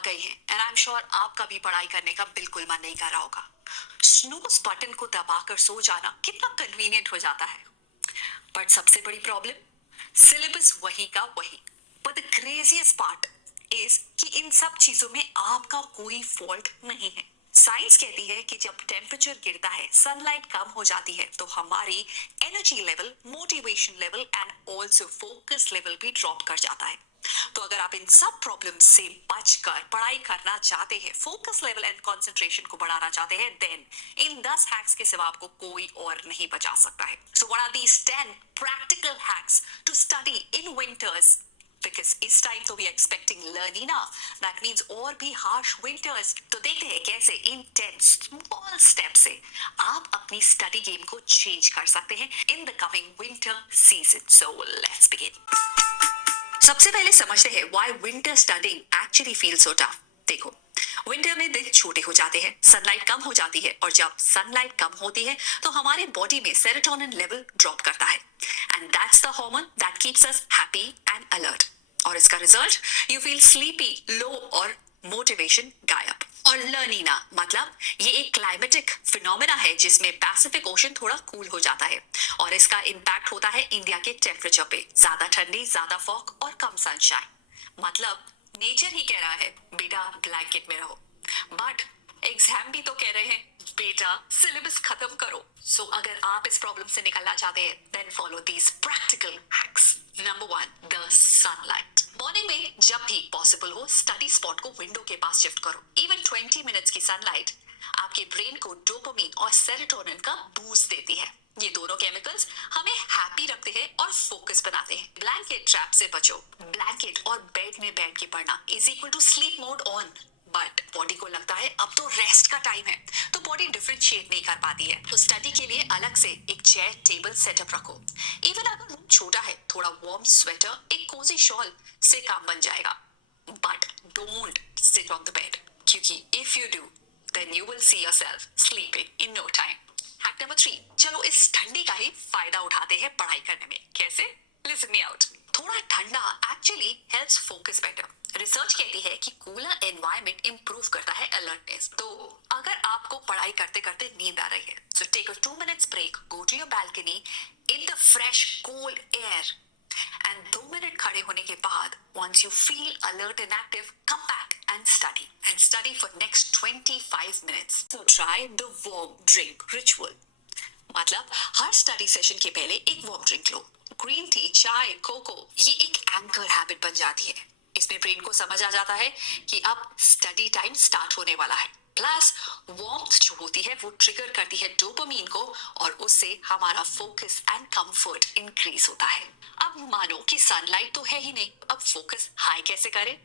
गई हैं and I am sure आपका भी पढ़ाई करने का बिल्कुल मन नहीं कर रहा होगा। स्नूज बटन को दबाकर सो जाना कितना कन्वीनियंट हो जाता है। बट सबसे बड़ी प्रॉब्लम, सिलेबस वही का वही। But the craziest part is कि इन सब चीजों में आपका कोई फॉल्ट नहीं है। साइंस कहती है कि जब टेम्परेचर गिरता है, सनलाइट कम हो जाती है, तो हमारी energy level, motivation level and also focus level भी ड्रॉप कर जाता है। तो अगर आप इन सब प्रॉब्लम से बचकर पढ़ाई करना चाहते हैं, फोकस लेवल एंड कंसंट्रेशन को बढ़ाना चाहते हैं, देन इन 10 हैक्स के सिवा आपको कोई और नहीं बचा सकता है। So what are these 10 practical hacks to study in winters? Because इस टाइम तो we expecting La Nina, that means और भी हार्श विंटर्स। तो देखते हैं कैसे इन 10 स्मॉल स्टेप से आप अपनी स्टडी गेम को चेंज कर सकते हैं in the coming winter season. So let's begin. सबसे पहले समझते हैं why winter studying actually feel so tough. देखो, विंटर में दिन छोटे हो जाते हैं, सनलाइट कम हो जाती है, और जब सनलाइट कम होती है तो हमारे बॉडी में सेरोटोनिन लेवल ड्रॉप करता है and that's the hormone that keeps us happy and alert. और इसका रिजल्ट, यू फील स्लीपी, लो और मोटिवेशन गायब। और लर्निना मतलब ये एक क्लाइमेटिक फिनोमेना है जिसमें पैसिफिक ओशन थोड़ा कूल हो जाता है और इसका इम्पैक्ट होता है इंडिया के टेम्परेचर पे। ज्यादा ठंडी, ज्यादा फॉग और कम सनशाइन। मतलब नेचर ही कह रहा है बेटा ब्लैंकेट में रहो, बट एग्जाम भी तो कह रहे हैं बेटा सिलेबस खत्म करो। सो अगर आप इस प्रॉब्लम से निकलना चाहते हैं, then follow these practical hacks. Number 1, the sunlight. Morning में जब भी पॉसिबल हो, स्टडी स्पॉट को विंडो के पास शिफ्ट करो। इवन 20 मिनट्स की सनलाइट आपके ब्रेन को डोपामिन और सेरोटोनिन का बूस्ट देती है। ये दोनों केमिकल्स हमें हैप्पी रखते हैं और फोकस बनाते हैं। ब्लैंकेट ट्रैप से बचो। ब्लैंकेट और बेड में बैठ के पढ़ना is equal to sleep mode on. But body को लगता है अब तो रेस्ट का टाइम है, तो बॉडी डिफरेंशिएट नहीं कर पाती है। तो स्टडी के लिए अलग से एक चेयर टेबल सेटअप रखो। इवन अगर रूम छोटा है, थोड़ा वार्म स्वेटर, एक कोजी शॉल से काम बन जाएगा। But don't sit on the bed, क्योंकि if you do then you will see yourself sleeping in no time. Hack number 3, चलो इस ठंडी का ही फायदा उठाते हैं पढ़ाई करने में। कैसे? Listen me out. थोड़ा ठंडा actually helps focus better. Research कहती है कि कूलर एनवायरनमेंट इंप्रूव करता है अलर्टनेस। तो अगर आपको पढ़ाई करते करते नींद आ रही है, so take a 2 minutes break, go to your balcony in the fresh cold air and 2 minute खड़े होने के बाद once you feel alert and active, come back and study for next 25 minutes. So try the warm drink ritual. मतलब हर study session के पहले एक warm drink लो। Green tea, चाय, cocoa, ये एक एंकर हैबिट बन जाती है। इसमें ब्रेन को समझ आ जाता है कि अब स्टडी टाइम स्टार्ट होने वाला है। प्लस वार्मथ जो होती है वो ट्रिगर करती है डोपामीन को और उससे हमारा फोकस एंड कंफर्ट इंक्रीज होता है। अब मानो कि सनलाइट तो है ही नहीं, अब फोकस हाई कैसे करें?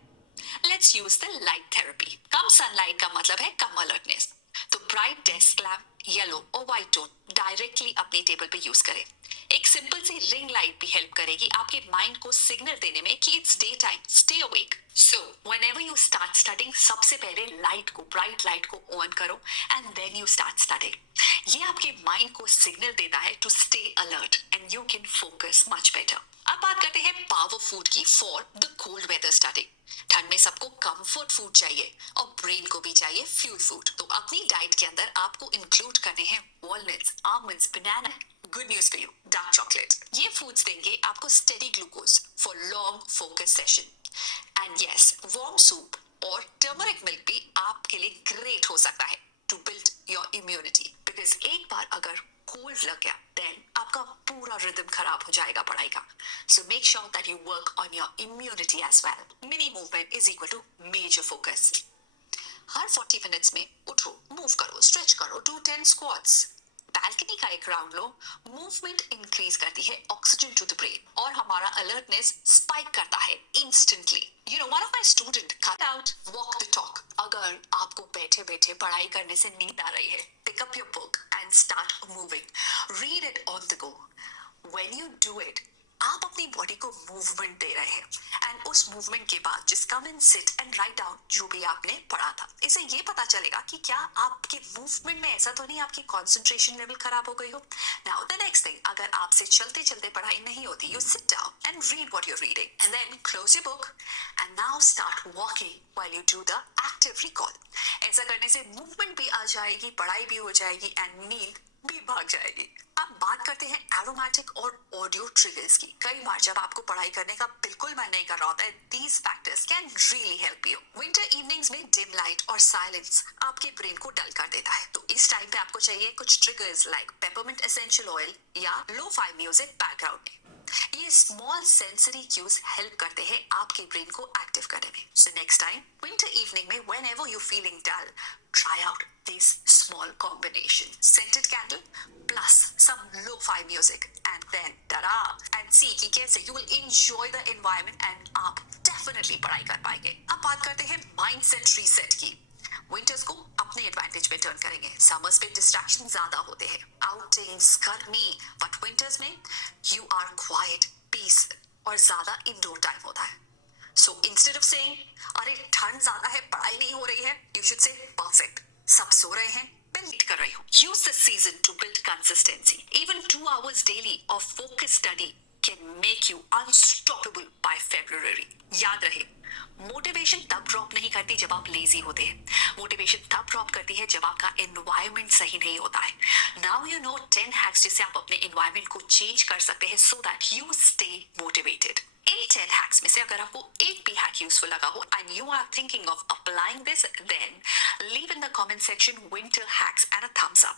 Let's use the light therapy. कम सनलाइट का मतलब है कम अलर्टनेस। तो ब्राइट डेस्क लैम्प, येलो और व्हाइट टोन डायरेक्टली अपने टेबल पे यूज करें। एक सिंपल सी रिंग लाइट भी हेल्प करेगी आपके माइंड को सिग्नल देने में कि it's day time, stay awake. So whenever you start studying, सबसे पहले लाइट को, ब्राइट लाइट को ऑन करो and then you start studying. ये आपके माइंड को सिग्नल देता है to stay alert and you can focus much better. अब बात करते हैं पावर फूड की for the cold weather studying. ठंड में सबको कंफर्ट फूड चाहिए और ब्रेन को भी चाहिए फ्यूल फूड। तो अपनी डाइट के अंदर आपको इंक्लूड करने हैं walnuts, almonds, banana. Good news for you, dark chocolate. ये फूड्स देंगे आपको steady glucose for long focus session. And yes, warm soup और टर्मरिक मिल्क भी आपके लिए ग्रेट हो सकता है to build your immunity. Because एक बार अगर कोल्ड लग गया, देन आपका पूरा रिदम खराब हो जाएगा पढ़ाई का। So make sure that you work on your immunity as well. Mini movement is equal to major focus. हर 40 मिनट्स में उठो, मूव करो, स्ट्रेच करो, डू 10 स्क्वाट्स। बैल्कनी का एक राउंड लो। मूवमेंट इंक्रीज करती है ऑक्सीजन टू द ब्रेन और हमारा अलर्टनेस स्पाइक करता है instantly. You know, one of my student cut out walk the talk. अगर आपको बैठे बैठे पढ़ाई करने से नींद आ रही है, pick up your book and start moving. Read it on the go. When you do it, आप अपनी बॉडी को मूवमेंट दे रहे हैं एंड उस मूवमेंट के बाद just come and sit and write down जो भी आपने पढ़ा था। इससे ये पता चलेगा कि क्या आपके मूवमेंट में ऐसा तो नहीं आपकी कंसंट्रेशन लेवल खराब हो गई हो। नाउ द नेक्स्ट थिंग, अगर आपसे चलते चलते पढ़ाई नहीं होती, you sit down and read what you reading and then close your book and now start walking while you do the active recall. ऐसा करने से मूवमेंट भी आ जाएगी, पढ़ाई भी हो जाएगी एंड नींद भी भाग जाएगी। अब बात करते हैं एरोमेटिक और ऑडियो ट्रिगर्स की। कई बार जब आपको पढ़ाई करने का बिल्कुल मन नहीं कर रहा होता है, these factors can really help you। Winter evenings में डिम लाइट और साइलेंस आपके ब्रेन को डल कर देता है, तो इस टाइम पे आपको चाहिए कुछ triggers like peppermint essential oil या लो-फाई म्यूजिक बैकग्राउंड में। ये स्मॉल सेंसरी क्यूज हेल्प करते हैं आपके ब्रेन को एक्टिव करने में। So next time winter evening में whenever you feeling dull, try out this small combination: scented candle plus some lo-fi music, and then tada, and see कि कैसे you will enjoy the environment and आप definitely पढ़ाई कर पाएंगे। अब बात करते हैं mindset reset की। विंटर्स को अपने एडवांटेज में टर्न करेंगे। समर्स में डिस्ट्रैक्शन ज्यादा होते हैं, आउटिंग्स, गर्मी, बट विंटर्स में यू आर क्वाइट, पीस और ज्यादा इंडोर टाइम होता है। So instead of saying, अरे ठंड ज्यादा है, पढ़ाई नहीं हो रही है, you should say perfect, सब सो रहे हैं, मैं लीड कर रही हूँ। Use the season to build consistency. Even 2 hours daily of focused study can make you unstoppable by February. याद रहे, मोटिवेशन तब ड्रॉप नहीं करती जब आप लेजी होते हैं। मोटिवेशन तब ड्रॉप करती है जब आपका एनवायरनमेंट सही नहीं होता है। नाउ यू नो 10 हैक्स जिससे आप अपने एनवायरनमेंट को चेंज कर सकते हैं so that you stay motivated. In 10 hacks में से अगर आपको एक भी हैक यूजफुल लगा हो and you are thinking of applying this, then leave in the comment section winter hacks and a thumbs up.